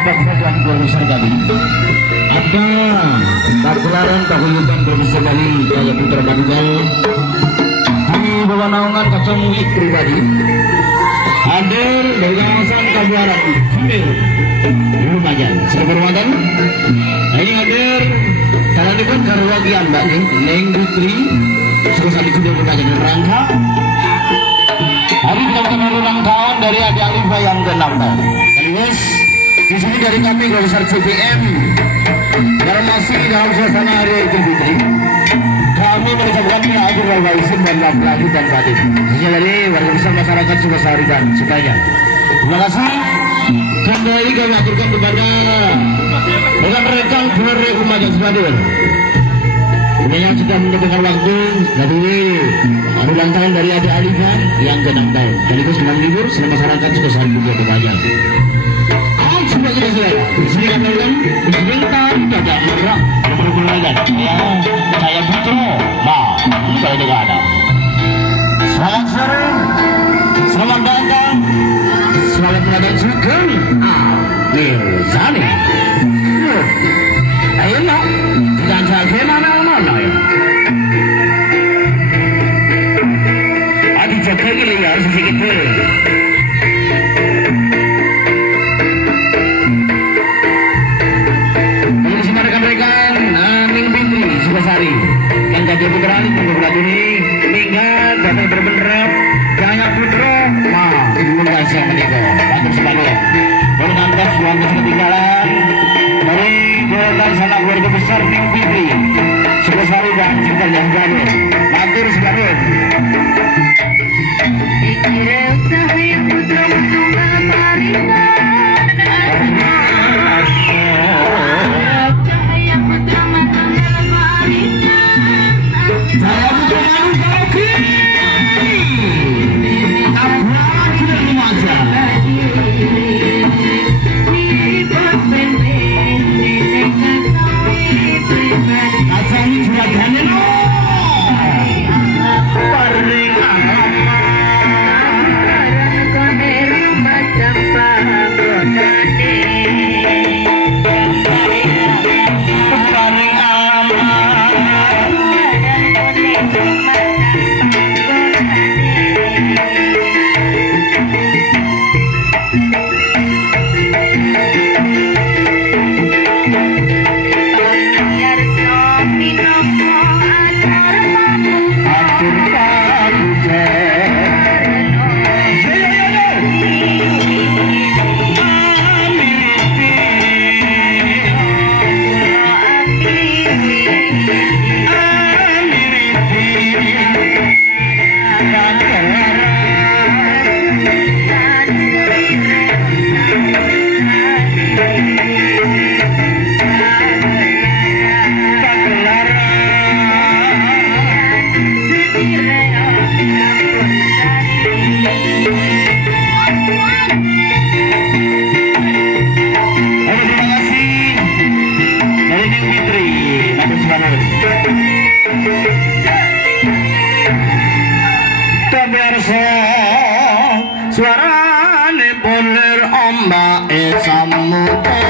sepak bola besar tadi. Ada pagelaran paguyuban berbesar dari Jaya Putra Padugal di bawah naungan Kaca Mulik pribadi. Hadir dari kawasan Kabuaran Hilir Lumajang. Sudah berhormatan. Nah, ini hadir karena ini kan karyawan Mbak Neng Putri suka saling sudah berkajak dan rangka. Hari kita mengenal ulang tahun dari Adi Alifa yang ke-6 tahun. Sekaligus di sini dari kami Keluarga Besar CPM yang masih dalam suasana Hari Idul Fitri. Kami mengucapkan hadir wal faizin dan lahir dan batin. Khususnya dari warga besar masyarakat Sukasari dan sekitarnya. Terima kasih. Kembali kami aturkan kepada rekan-rekan Polres Lumajang Sebadir. Ini yang sudah menentukan waktu dari ulang tahun dari Adi Alifa yang ke-6 tahun. Sekaligus selamat libur selama masyarakat Sukasari juga Lumajang. Sudah kita selesai. Disini kami ulang sebentar tidak merah berpuluh-puluh saya Putro. Nah, ini kalau tidak ada. Selamat sore, selamat datang, selamat datang Sugeng Mirzani. Ayo nak, jangan sampai mana-mana ya. Adi jaga gila ya, sedikit dulu. Rekan-rekan Ning Bintri Sukasari yang jadi putra ini pemberat ini meninggal dapat berbenerap Jaya Putra ibu kasih menikah untuk sebagai berkantas suami ketinggalan dari golongan sanak keluarga besar Ning Bintri Sukasari dan cinta yang jauh matur sebagai Ikira Cahaya Putra Tunggal Paringan suarane boler ombak samudra